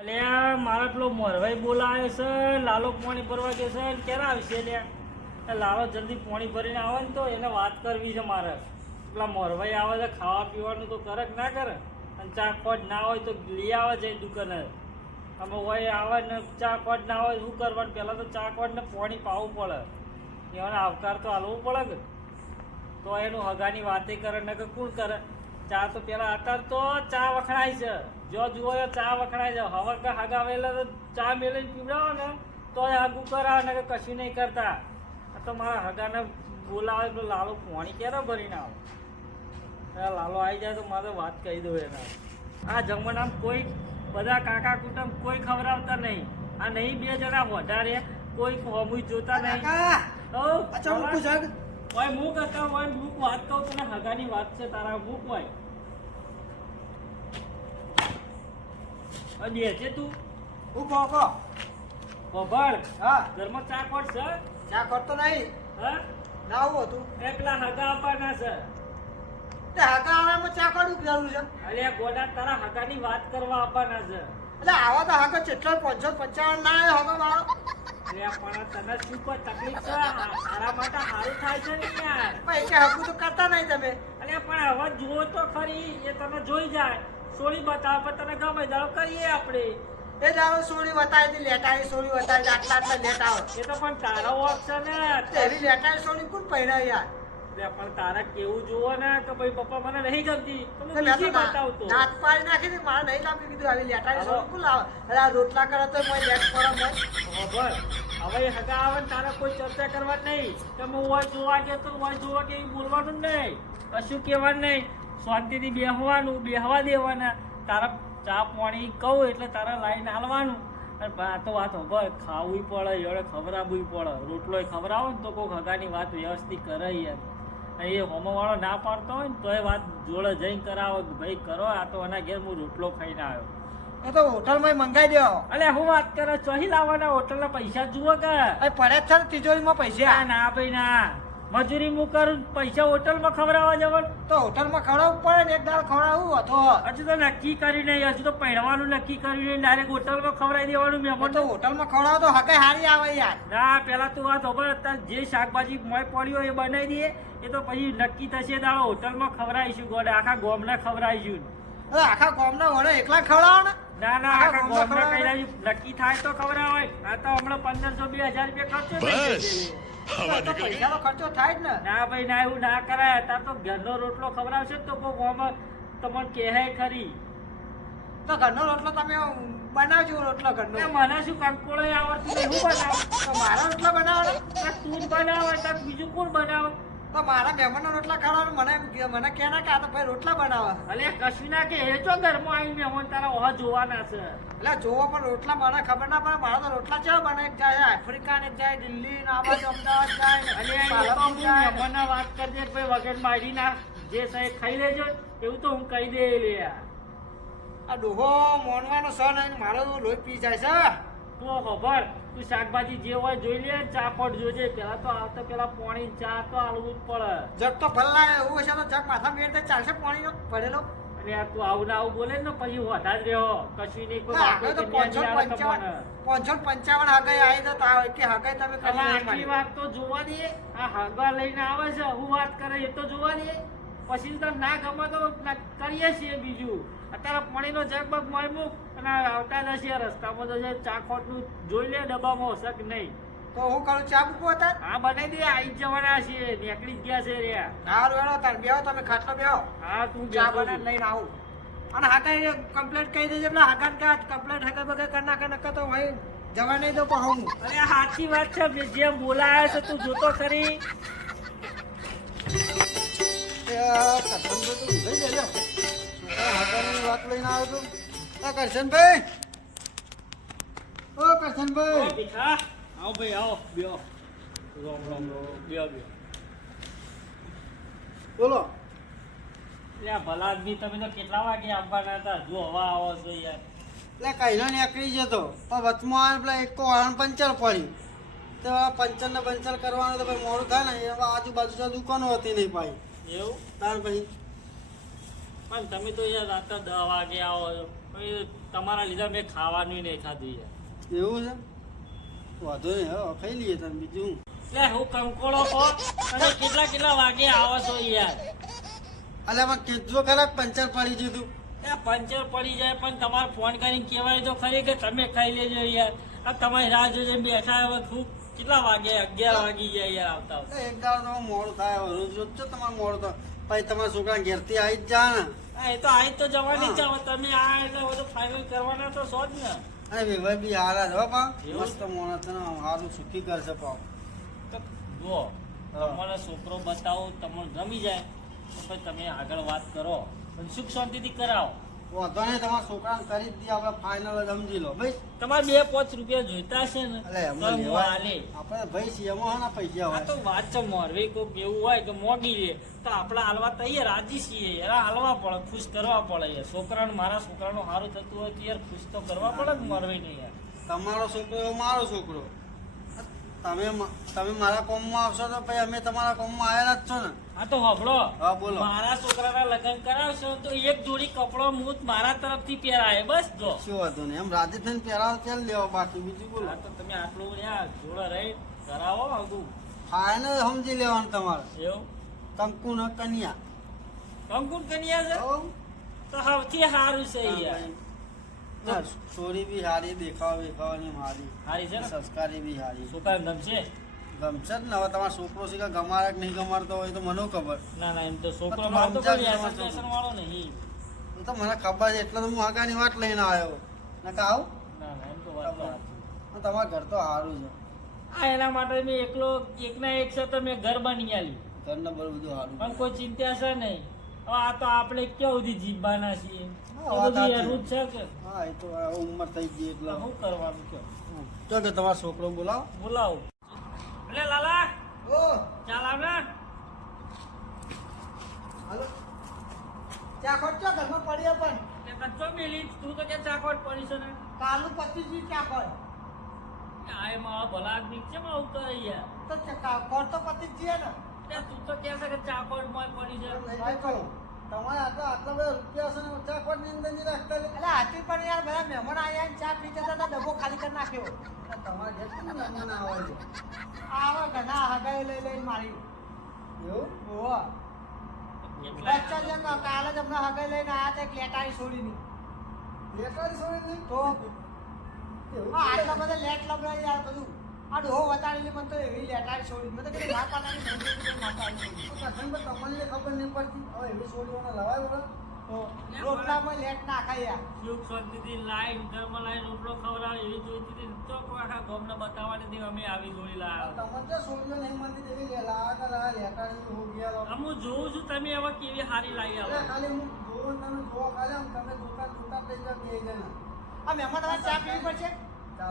અલ્યા, મારા પેલો મોરભાઈ બોલાવે છે, લાલો પાણી ભરવા કે છે ક્યારે આવશે લ્યા? લાલો જલ્દી પાણી ભરીને આવે ને તો એને વાત કરવી છે મારે. પેલા મોરભાઈ આવે છે, ખાવા પીવાનું તો કરે ના કરે? અને ચા ખોટ ના હોય તો લઈ આવે છે દુકાને. અમે હોય, આવે ને ચા ખોટ ના હોય શું કરવાનું? પહેલાં તો ચા ખોટ ને પાણી પાવું પડે. એવાનો આવકાર તો હાલવું પડે કે? તો એનું હગાની વાતે કરે ને કે કોણ કરે? ચા તો પેલા અત્યારે તો ચા વખણાય છે. જો જુઓ તો ચા વખણાય છે. હવે કે હગાવેલા તો ચા મેળવીને પીવડાવો ને તો હગું કરાવે ને કશું નહીં કરતા. આ તો મારા હગાને બોલાવે તો લાલો પાણી ક્યારે ભરીને આવો લાલો આવી જાય તો મારે વાત કહી દઉં એના. આ જમવાનામાં કોઈ બધા કાકા કુટુંબ કોઈ ખવડાવતા નહીં. આ નહીં બે જણા વધારે કોઈ હોમું જોતા નહીં. ઓય મૂક હતા ઓય મૂક વાત કહું તને હગાની વાત છે તારા મૂક ઓય ઓય છે તું. હું કહો કહો ખબર હા. ઘરમાં ચા કોટ છે? ચા કરતો નહીં. હા? ના આવું હતું. એકલા હગા આપવાના છે. તે હાકા આવામાં ચા કાઢું જરૂર છે? અરે ગોડા તારા હગાની વાત કરવા આપવાના છે. એટલે આવા તો હગા જેટલો પંચો પંચાવન ના આવ્યો હગા મારો અરે પણ તને શું કોઈ તકલીફ છે? તારા માટે સારું થાય છે ને યાર. પૈસા હગું તો કરતા નહીં તમે. અરે પણ હવે જુઓ તો ખરી એ તમે જોઈ જાય. સોળી બતાવ પણ તને ગમે દાડો કરીએ આપણે. એ દાડો સોળી બતાવી હતી લેટાઈ સોળી બતાવી આટલા આટલા લેટા એ તો પણ તારો ઓપ્શન ને. તેરી લેટાઈ સોળી કોણ પહેરા યાર? પણ તારા કેવું જુઓ ને કે ભાઈ પપ્પા મને નહીં ગમતી. તો હું બીજી બતાવતો નાક પાડી નાખી હતી મારે નહીં લાગી કીધું આવી લેટાઈ સોળી કોણ લાવે? અરે આ રોટલા કરે તો મોય લેટ કરો મોય. ખબર હવે હગા આવે ને તારા કોઈ ચર્ચા કરવા નહીં. તમે હું જોવા ગયો તો હોય જોવા કે બોલવાનું જ નહીં. કશું કહેવાનું નહીં. શાંતિથી બેહવાનું બેહવા દેવાના. તારા ચા પાણી કહું એટલે તારા લાઈન હાલવાનું. અને આ તો વાત ખબર ખાવું પડે એવડે ખવડાવવું પડે. રોટલો ખવડાવો ને તો કોઈ હગાની વાત વ્યવસ્થિત કરે યાર એ હોમોવાળો ના પાડતો હોય ને તો એ વાત જોડે જઈને કરાવો કે ભાઈ કરો આ તો એના ઘેર હું રોટલો ખાઈને આવ્યો. એ તો હોટલમાં મંગાઈ દો અલે હું વાત કરે ચોહી લાવવાના હોટલના પૈસા જુઓ કે. પડે જ છે તિજોરીમાં પૈસા. ના ભાઈ ના. મજૂરી હું કરું પૈસા હોટલમાં ખવડાવવા જવાનું? તો હોટલમાં ખવડાવવું પડે ને એક દાળ ખવડાવવું હતો હજુ તો નક્કી કરી હજુ તો પહેરવાનું નક્કી કરીને ડાયરેક્ટ હોટલમાં ખવડાવી દેવાનું મહેમાન તો હોટલમાં ખવડાવો તો હકે હારી આવે યાર. ના પેલા તું વાત ખબર અત્યારે જે શાકભાજી મોય પડ્યો એ બનાવી દઈએ એ તો પછી નક્કી થશે દાડો હોટલમાં ખવડાવીશું ગોડે આખા ગોમને ખવડાવીશું. આખા ગોમના વડે એકલા ખવડાવો ને ના ના આખા ગોમને? કઈ નક્કી થાય તો ખવડાવાય. આ તો હમણાં પંદરસો બે હજાર રૂપિયા ખર્ચો બસ. પૈસાનો ખર્ચો થાય જ ને. ના ભાઈ ના એવું ના કરાય. તાર તો ઘરનો રોટલો ખવડાવશે તો કોઈ ગોમાં તમને કહે ખરી. તો ઘરનો રોટલો તમે બનાવજો રોટલો એ ઘરનો મને શું કંકોળો આવડતું હું બનાવું? તો મારા રોટલો બનાવો તું બનાવે તાર બીજું કોણ બનાવે? તો મારા મહેમાનો રોટલા ખાવાનું મને મને કે ના કે આ તો ભાઈ રોટલા બનાવે. અલે કશું ના કે એ તો ઘરમાં આવીને મહેમાન તારા ઓહ જોવાના છે. એટલે જોવો પણ રોટલા મને ખબર ના પડે. મારા તો રોટલા કેવા બને? જાય આફ્રિકા ને જાય દિલ્હી ને આ બાજુ અમદાવાદ જાય અલે અને એ તો પાલનપુર હું જાય ને. મહેમાનના વાત કરજે ભાઈ વગર મારી ના. જે સાહેબ ખાઈ લેજો એવું તો હું કહી દે લે આ. ડોહો મોનવાનો સન મારો લોહી પી જાય છે. તો ખબર. તું શાકભાજી જે હોય જોઈ લે ચાપડ જોજે? પેલા તો આવતા પેલા પાણી ચા તો આલવું જ પડે. જગ તો ભલ્લા એવું હશે તો જગ માથા મેળતે ચાલશે પાણીનો પડેલો. અને તું આવું ના આવું બોલે ને પછી વધારે જ રહ્યો. કશું નહીં કોઈ આગળ તો પાંચસો પંચાવન હગાઈ આવી તો તાવ કે હગાઈ તમે કરી આટલી વાત તો જોવા દે આ હગા લઈને આવે છે હું વાત કરે એ તો જોવા દે પછી તો ના ગમે તો કરીએ છીએ બીજું. અત્યારે પાણીનો જગબગ મોય મૂક અને આવતા જશે રસ્તામાં જશે ચાખોટનું જોઈ લે ડબ્બામાં હશે કે નહીં. તો હું કરું ચા મૂકવો હતા હા બનાવી દે આવી જવાના છીએ નીકળી જ ગયા છે રે હારું વેળો તાર બેહો તમે ખાટલો બેહો. હા તું ચા બેસો લઈને આવું. અને હાકા કમ્પ્લેટ કહી દેજે પેલા હાકાન કાચ કમ્પ્લેટ હાકા બગાઈ કરી નાખે નકર તો ભાઈ જવા નહીં દો પણ હું. અરે સાચી વાત છે જે બોલાયા છે તું જોતો ખરી. વાત લઈને આવ્યો છું. કરશનભાઈ. ઓ ઓ કરશનભાઈ ભીખા આવો ભાઈ આવો બેહો. રોમ રોમ રોમ. બેહો બેહો. બોલો. એટલે ભલા આદમી તમે તો કેટલા વાગે આવવાના હતા? જો હવા આવો છો યાર. એટલે કહીનો નીકળી જતો. પણ વચમાં પેલા એકો વાહન પંચર પડ્યું. તો પંચર ને પંચર કરવાનું તો ભાઈ મોડું થાય ને. એવા આજુબાજુ દુકાનો હતી નહીં ભાઈ. એવું? તાર ભાઈ. પણ તમે તો યાર રાતે દસ વાગે આવો છો. તમારા લીધે મેં ખાવાનું નહીં ખાધું યાર. એવું છે? વાંધો નહીં હવે ખાઈ લઈએ તમે બીજું શું? લે હું કંકોળો કહો અને કેટલા કેટલા વાગે આવો છો યાર? અલ્યા પણ કીધું ખરા પંચર પડી ગયું તું? એ પંચર પડી જાય પણ તમારે ફોન કરીને કહેવાય તો ખરી કે તમે ખાઈ લેજો યાર. આ તમારી રાહ જોઈને બેઠા હવે ખૂબ કેટલા વાગે અગિયાર વાગી જાય યાર આવતા. એક દાડો તો મોડું થાય રોજ રોજ છો તમારે મોડું તો પછી તમારા છોકરા ઘેરથી આવી જ જા ને. એ તો આવી તો જવાની જ છે. તમે આ એટલે બધું ફાઇનલ કરવાના તો છો જ ને. અરે વિભાઈ બી હારા છે પા. મસ્ત માણસ ને સારું સુખી કરશે પા. તો જુઓ હા. છોકરો બતાવો તમને રમી જાય તો પછી તમે આગળ વાત કરો. પણ સુખ શાંતિથી કરાવો. વાંધો નહીં તમારા છોકરાને કરી જ દઈએ આપણે ફાઇનલ જ સમજી લો. ભાઈ તમારે બે પાંચ રૂપિયા જોઈતા હશે ને. આપણે ભાઈ છીએ એમાં ના પૈસા આ તો વાત છે મોરવી કોઈક એવું હોય કે મોગી લે તો આપણે હાલવા તૈયાર રાજી છીએ. યાર હાલવા પડે ખુશ કરવા પડે યાર. છોકરાને મારા છોકરાનું સારું થતું હોય તો યાર ખુશ તો કરવા પડે ને મોરવી નહીં યાર. તમારો છોકરો મારો છોકરો. તમે તમે મારા કોમમાં આવશો તો પછી અમે તમારા કોમમાં આવેલા જ છો ને. હા તો હોભળો. હા બોલો. મારા છોકરાના લગ્ન કરાવશો તો એક જોડી કપડો મૂત મારા તરફથી પહેરાય બસ જો. શું વાંધો નહીં. એમ રાજી થઈને પહેરાવો ત્યાં લેવો બાકી. બીજું બોલો. હા તો તમે આટલું યાર જોડે રહી કરાવો આગું ફાઇનલ સમજી લેવાનું તમારે. એવું? કંકુ ન કન્યા. કંકુ કન્યા છે? હો? તો સૌથી સારું છે યાર. ના, છોરી બી સારી દેખાવ દેખાવાની સારી સારી છે ને? સંસ્કારી બી સારી છોકરા ગમશે? ગમશે જ ને હવે તમારો છોકરો છે કે ગમારે કે નહીં ગમાડતો હોય તો મને ખબર. ના ના એમ તો છોકરો મારતો વાળો નહીં. એ તો મને ખબર છે એટલે તો હું આગાની વાત લઈને આવ્યો. નકા આવું. ના ના એમ તો વાત તમારું ઘર તો સારું છે. આ એના માટે મેં એકલો એકના એક છે તો મેં ઘર બની આલ્યું. ઘર નંબર બધું સારું પણ કોઈ ચિંતા છે નહીં. આ તો આપણે ક્યાં સુધી જીવવાના છીએ? એ વાત એનું જ છે કે? હા એ તો ઉંમર થઈ ગઈ એટલે. શું કરવાનું કે તમારો છોકરો બોલાવો. બોલાવો. એટલે લાલા! ઓ! ચાલ આવે હાલો. ચા ચો ઘરમાં પડ્યો પણ. તે કચ્ચો મેલી? તું તો કે ચાકોટ પડી છે ને? કાલુ પતિ ચાકોટ આ એમાં ભલા આદમી છે આવું કરે યાર? તો ખોટ તો પચીસ જી ને. તે તું તો કે છે કે ચાકોટ મોય પડી છે તમારે આટલા આટલા બધા રૂપિયા છે ને ચા ની અંદર નહીં રાખતા એટલે હાથી પણ યાર બધા મહેમાન આવ્યા ને ચા પી જતા હતા ડબ્બો ખાલી કરી નાખ્યો. તમારે ઘેર કેમ મહેમાન આવે છે? આવા ઘણા હગાઈ લઈ લઈને મારી. એવું? કેટલા બચ્ચા જેમ કાલે જ હમણાં હગાઈ લઈને આયા હતા એક લેટારી છોડીની. લેટારી છોડીની? તો? એવું આ આટલા બધા લેટ લબડાઈ યાર બધું. આ ડોહો વતાડેલી મને તો એવી લેટારી છોડી. મેં તો કીધું ના તમને ખબર નહીં પડતી. હવે એવી છોડીઓને લવાય તો રોટલામાં લેટ ના ખાઈ સુખ શાંતિથી લાઈન ઘરમાં લાઈન રોટલો ખવડાવે એવી જોઈતી હતી તો કોઈ આખા ગોમને બતાવવાની હતી અમે આવી જોડી લાવ્યા તમને તો છોડીઓ નહીં મળતી તેવી લે લાવા કે હો ગયા હું જોઉં છું તમે હવે કેવી સારી લાગી આવે. ખાલી હું જોઉં તમે જોવા ખાલી આમ તમે જોતા જોતા થઈ જાય બે જણા. આ મહેમાન તમારે ચા પીવી પડશે? તો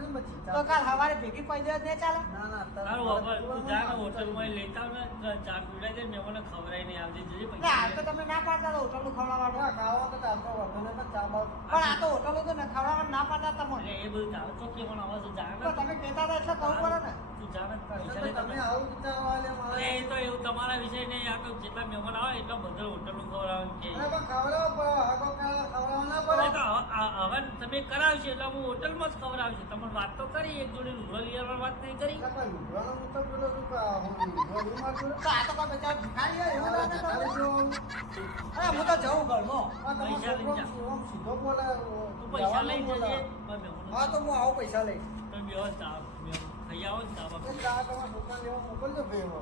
ને પછી. તો કાલ સવારે ભેગી પડી જાય નહીં ચાલે? ના ના અત્યારે સારું હવે તું જા ને હોટલમાં લેતા ને ચા પીવડાવી દે મહેમાનને ખવડાવી નહીં આવતી. જજે એટલે હાલ તો તમે ના પાડતા ખવડાવવાનું ખાવા તો ચાલતો વાંધો નહીં, ચા બાવ પણ આ તો હોટલો તો ને ખવડાવવાનું ના પાડતા એટલે એ બધું તારે તો કે પણ હવે જા તો તમે કહેતા હતા એટલે કહું પડે ને. તું જા ને પૈસા તમે આવું વિચારવા લે મારે. એ તો એવું તમારા વિષય નહીં આ તો જેટલા મહેમાન આવે એટલા બધા હોટલનું ખવડાવવાનું કે. ખવડાવો પડે આ- કરાવશે એટલે હું હોટલમાં જ ખવડાવશે. તમે વાત તો કરી એક જોડે લુગડો લઈ વાત નહીં કરી. હું તો જવું હું તમને? હું ઘરમાં પૈસા લઈ છોકરો જા. આમ સીધો બોલે, તું પૈસા લઈ જજે. હા તો હું આવું પૈસા લઈ. તમે વ્યવસ્થા. ખાઈ આવો ને તમારા છોકરાને લેવા મોકલજો ભાઈ હવે.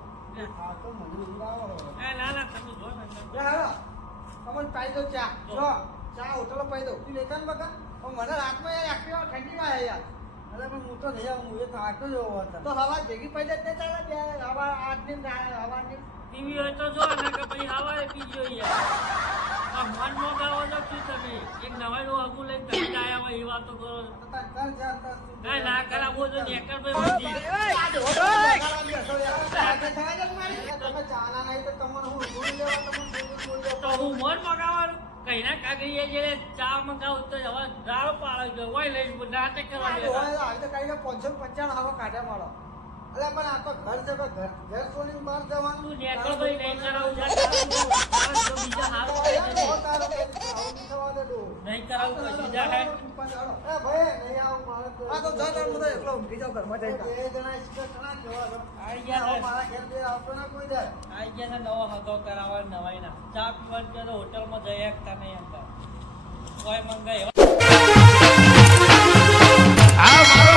તો મને ઊંઘ આવે એ ના ના તમે જો ને. તમને પાઈ દો ચા. જો. ચા હોટલો પાઈ દો લેતા ને બકા? મને રાતમાં યાર આખી વાર ઠંડીમાં આવે યાર અરે પણ હું તો નહીં આવું, હું એ જ તો હવા ભેગી પડી જાય ને ચાલે બે હવા આજની ને આ હવાની પીવી હોય તો જો ને કે પછી હવારે પીજો યાર આ મન નો ગાવો તો તમે એક નવાઈનું આગું લઈને તમે આયા હોય એ વાતો કરો તો ના ના કરાવો નેકર ભાઈ તમે નહીં તો તમને હું લેવા તમને તો હું મન મગાવવાનું કઈ ના કાગળીએ જે ચા મંગાવું તો હવે દાળ પાડો હોય લઈ નાટક કરવા ડોહો બેઠા. આવી તો કાંઈ પાંચસો પંચાણું હવા કાઢ્યા મળો. અલે પણ આ તો ઘર છે ઘર ઘર છોડીને બહાર જવાનું? નેકળ ભાઈ નહીં કરાવું જા જો બીજા હારું આવું નહીં દે કરાવું જા હે. એ ભાઈ આવું તો આ તો જા તાર એકલો ઊંઘી જાવ ઘરમાં જઈ બે જણા ઇસ્કા કણા જવા આઈ ગયા મારા ઘેર બે આવતો ના કોઈ દર આઈ ગયા નવો હગો કરાવવા નવાઈ ના ચા પીવા ગયા તો હોટલમાં જઈ એકતા નહીં અંદર કોઈ મંગાય આ